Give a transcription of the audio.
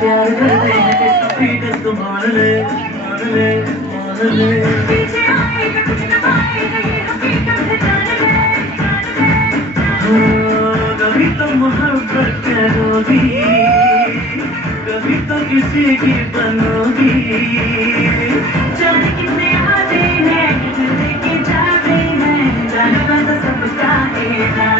प्यार करते हैं पीठ तो मान ले मान ले मान ले पीछे आएगा कुछ न पाएगा ये हकीकत है जान ले कभी तो मोहब्बत करोगी कभी तो किसी की बनोगी जाने कितने आते हैं कितने के जाते हैं जाने वाला सबका है